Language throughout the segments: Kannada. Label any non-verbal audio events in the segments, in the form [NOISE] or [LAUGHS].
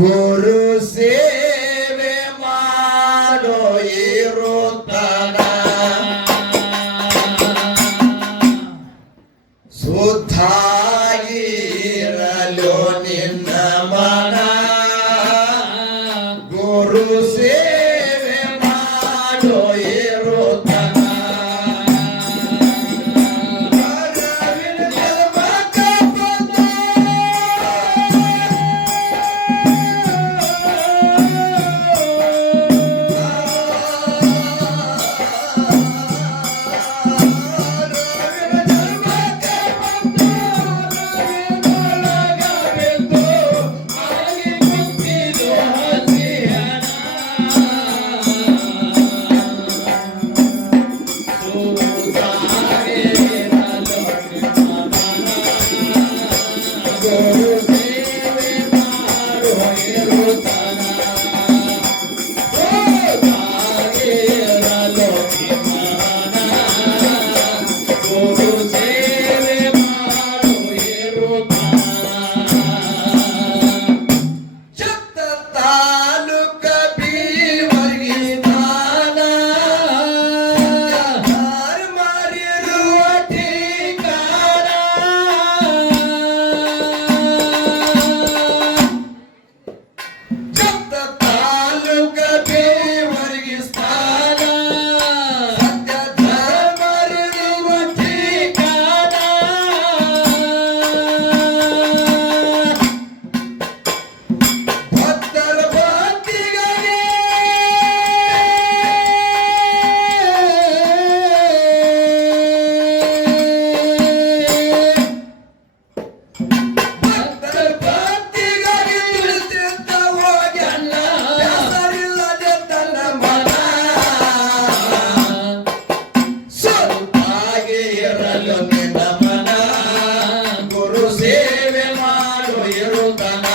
Guru não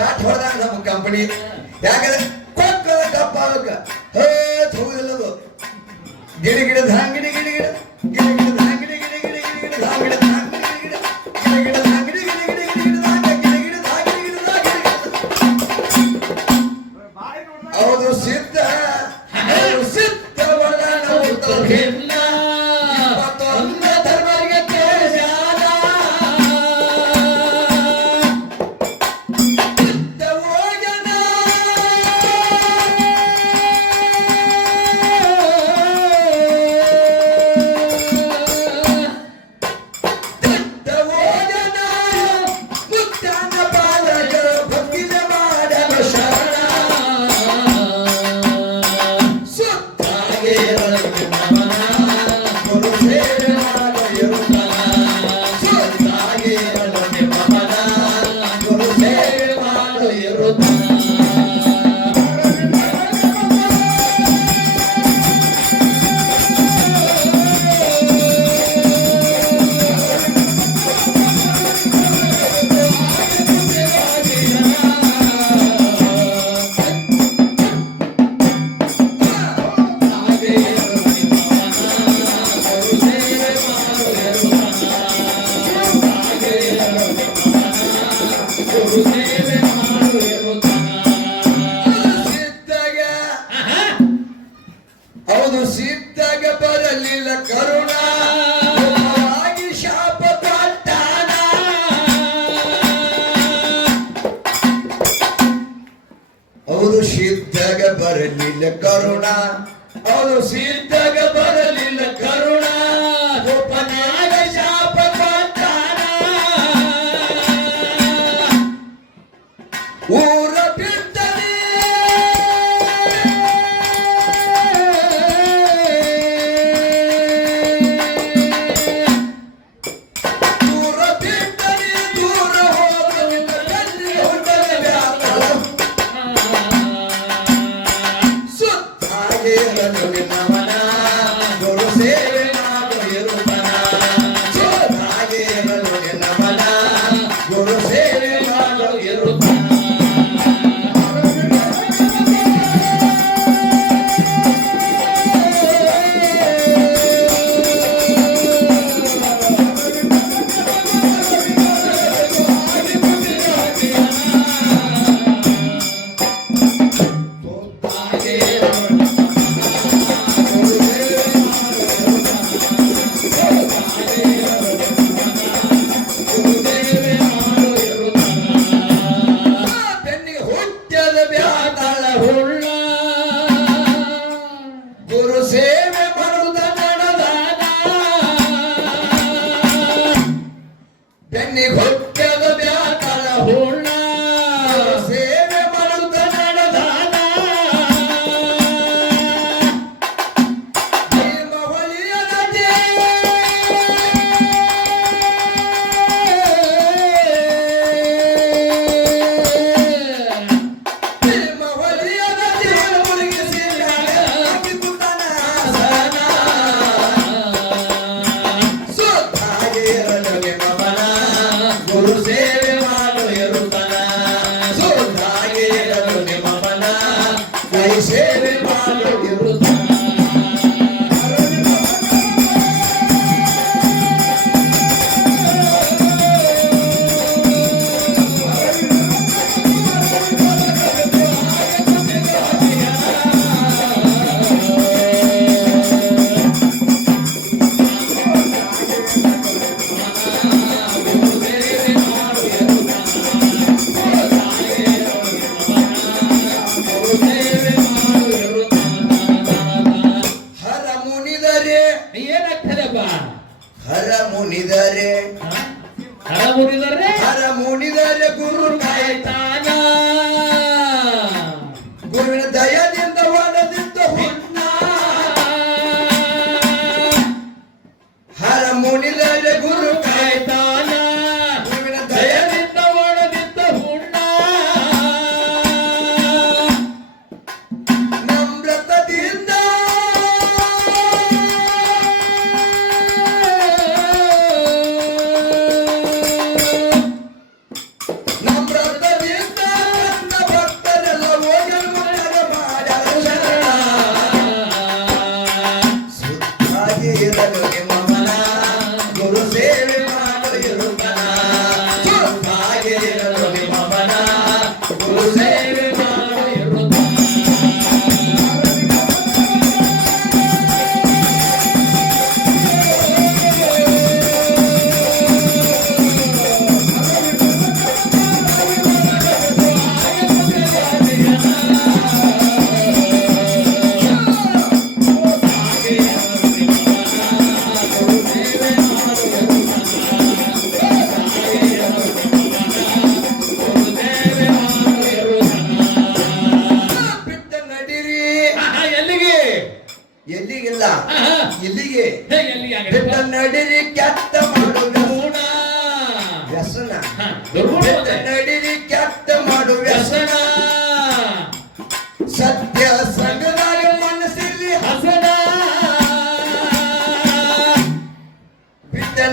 ಶಾರ್ಟ್ ಹೊಡೆದಾಗ ನಮ್ಮ ಕಂಪನಿ ಯಾಕಂದ್ರೆ ಅದು ಸಿದ್ಧಗ ಬರಲಿಲ್ಲ ಕರುಣ. ಅವರು ಸಿದ್ಧಗ ಬರಲಿಲ್ಲ ಕರುಣ. ಅವರು ಸಿದ್ಧ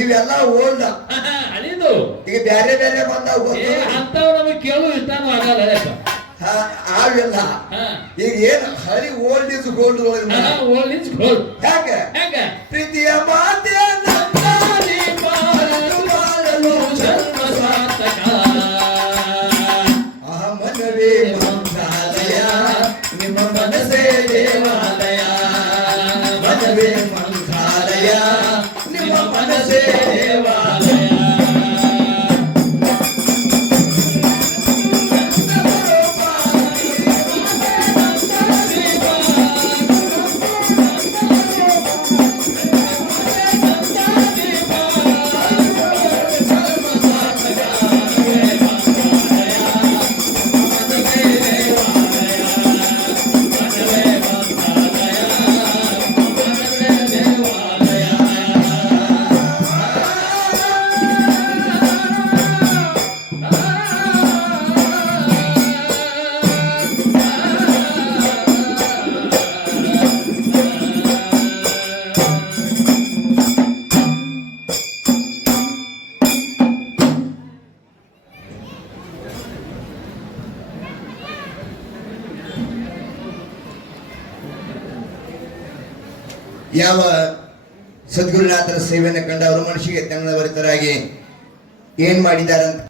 ಇವೆಲ್ಲ ಓಲ್ಡ್. [LAUGHS] ಅಳಿದು. ಈಗ ಬ್ಯಾರೆ ಬ್ಯಾರೆ ಬಂದಾವ ಅಂತವ್ ನಮಗೆ ಕೇಳು ಇಷ್ಟನೂ ಆಗಲ್ಲ ಯಾಕ? ಆ ಅವೆಲ್ಲ ಹಾ. ಈಗ ಏನ್ ಹಳಿ old is gold old is gold ಹೆಂಗ ಯಾಕೆ? ಯಾವ ಸದ್ಗುರುನಾಥರ ಸೇವೆಯನ್ನು ಕಂಡು ಅವರ ತಂಗಳ ಬರಿತರಾಗಿ ಏನ್ ಮಾಡಿದ್ದಾರೆ ಅಂತ